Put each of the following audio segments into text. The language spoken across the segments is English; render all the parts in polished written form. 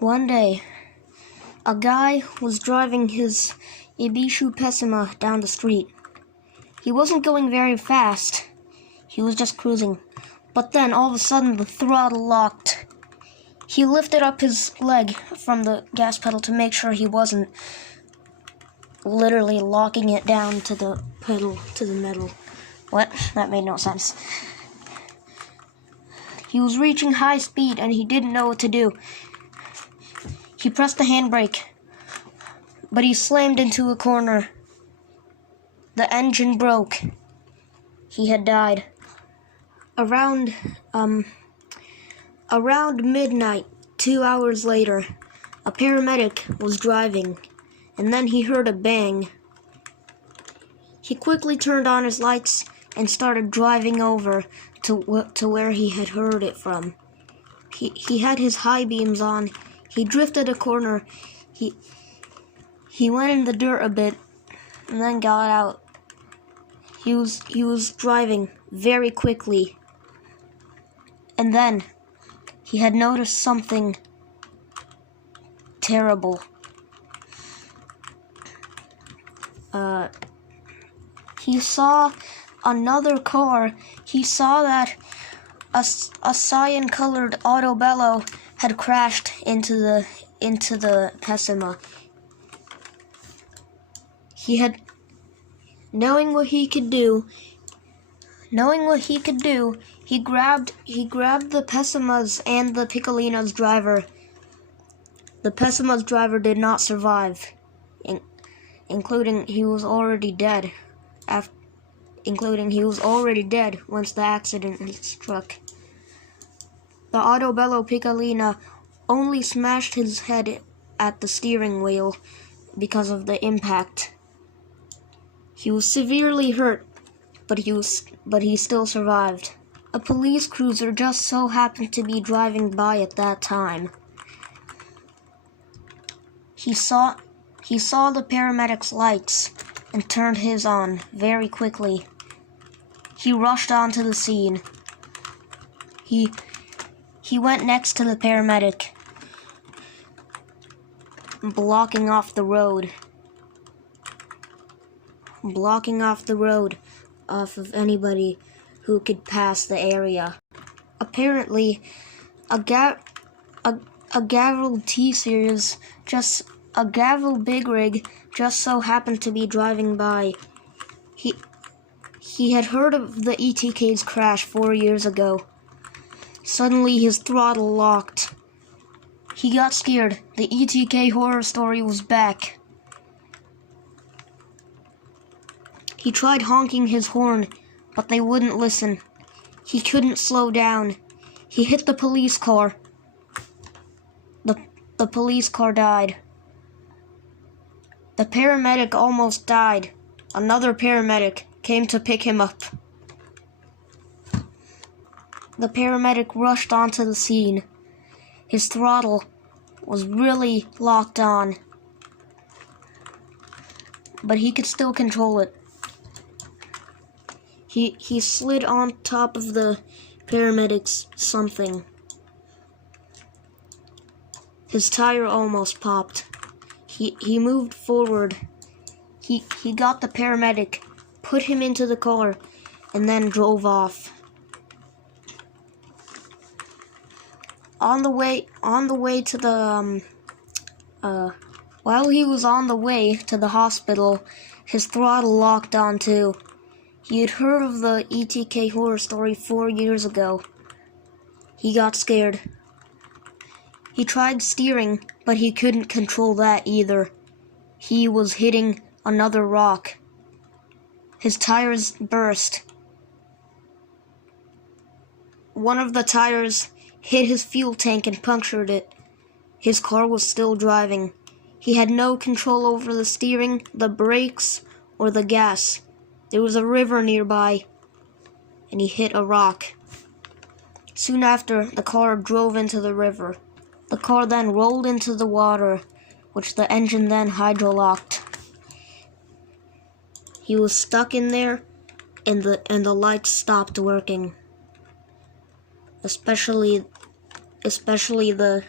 One day, a guy was driving his Ibishu Pessima down the street. He wasn't going very fast. He was just cruising. But then, all of a sudden, the throttle locked. He lifted up his leg from the gas pedal to make sure he wasn't literally locking it down to the pedal, to the metal. What? That made no sense. He was reaching high speed and he didn't know what to do. He pressed the handbrake, but he slammed into a corner. The engine broke. He had died. Around midnight, 2 hours later, a paramedic was driving, and then he heard a bang. He quickly turned on his lights and started driving over to where he had heard it from. He had his high beams on. He drifted a corner. He went in the dirt a bit and then got out. He was driving very quickly. And then he had noticed something terrible. He saw another car. He saw that a cyan-colored Autobello had crashed into the Pessima. Knowing what he could do, he grabbed the Pessima's and the Piccolina's driver. The Pessima's driver did not survive, including he was already dead. Once the accident struck. The Autobello Piccolina only smashed his head at the steering wheel because of the impact. He was severely hurt, but he still survived. A police cruiser just so happened to be driving by at that time. He saw the paramedic's lights and turned his on very quickly. He rushed onto the scene. He went next to the paramedic, blocking off the road off of anybody who could pass the area. Apparently, a Gavril T-Series, a Gavril Big Rig, just so happened to be driving by. He had heard of the ETK's crash 4 years ago. Suddenly, his throttle locked. He got scared. The ETK horror story was back. He tried honking his horn, but they wouldn't listen. He couldn't slow down. He hit the police car. The police car died. The paramedic almost died. Another paramedic came to pick him up. The paramedic rushed onto the scene. His throttle was really locked on, but he could still control it. He slid on top of the paramedic's something. His tire almost popped. He moved forward. He got the paramedic, put him into the car, and then drove off. On the way to the while he was on the way to the hospital, his throttle locked on too. He had heard of the ETK horror story 4 years ago. He got scared. He tried steering, but he couldn't control that either. He was hitting another rock. His tires burst. One of the tires hit his fuel tank and punctured it. His car was still driving. He had no control over the steering, the brakes, or the gas. There was a river nearby, and he hit a rock. Soon after, the car drove into the river. The car then rolled into the water, which the engine then hydrolocked. He was stuck in there, and the lights stopped working. especially the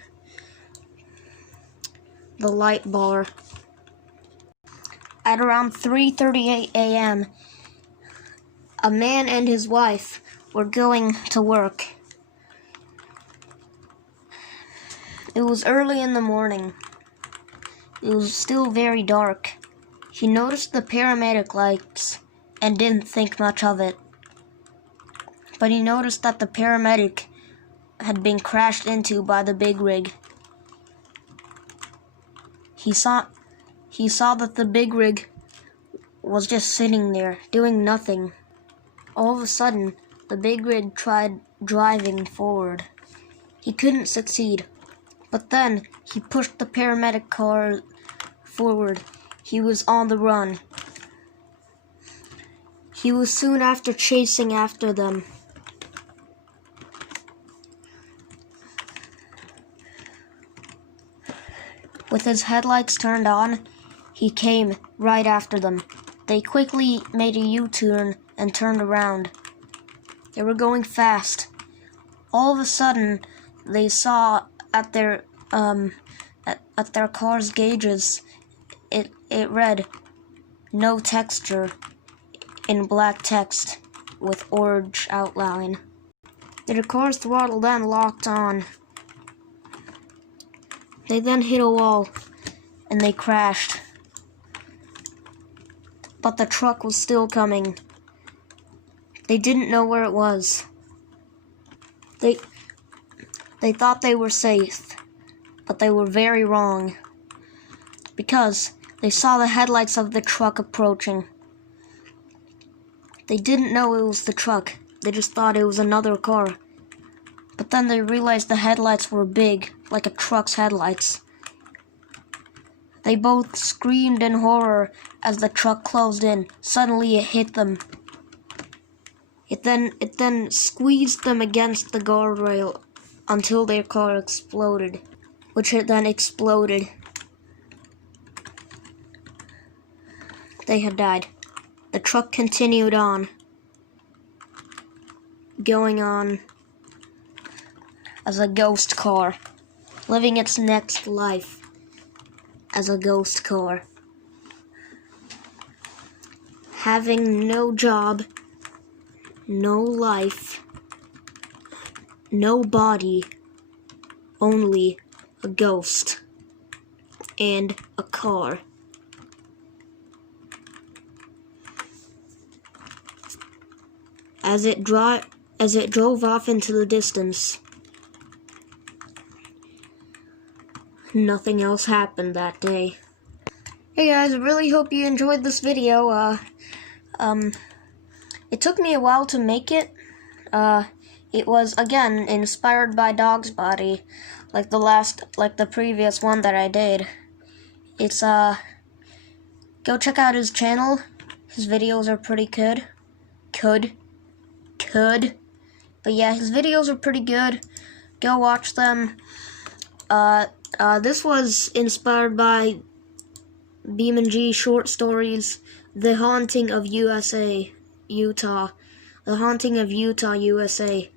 the light bar. At around 3:38 a.m., a man and his wife were going to work. It was early in the morning. It was still very dark. He noticed the paramedic lights and didn't think much of it. But he noticed that the paramedic had been crashed into by the big rig. He saw that the big rig was just sitting there, doing nothing. All of a sudden, the big rig tried driving forward. He couldn't succeed, but then he pushed the paramedic car forward. He was on the run. He was soon after chasing after them. With his headlights turned on, he came right after them. They quickly made a U-turn and turned around. They were going fast. All of a sudden, they saw at their car's gauges, it read "no texture" in black text with orange outline. Their car's throttle then locked on. They then hit a wall, and they crashed. But the truck was still coming. They didn't know where it was. They thought they were safe, but they were very wrong. Because they saw the headlights of the truck approaching. They didn't know it was the truck. They just thought it was another car. But then they realized the headlights were big, like a truck's headlights. They both screamed in horror as the truck closed in. Suddenly it hit them. It then squeezed them against the guardrail until their car exploded, which it then exploded. They had died. The truck continued on, going on as a ghost car, living its next life as a ghost car, having no job, no life, no body, only a ghost and a car. As it drove off into the distance, nothing else happened that day. Hey guys, I really hope you enjoyed this video. It took me a while to make it. It was, again, inspired by Dog's Body, like the previous one that I did. It's, go check out his channel. His videos are pretty good. But yeah, his videos are pretty good. Go watch them. This was inspired by Beamng short stories, The Haunting of Utah. The Haunting of Utah, USA.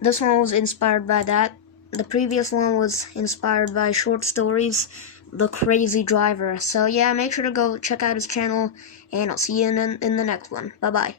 This one was inspired by that. The previous one was inspired by short stories, The Crazy Driver. So yeah, make sure to go check out his channel, and I'll see you in the next one. Bye-bye.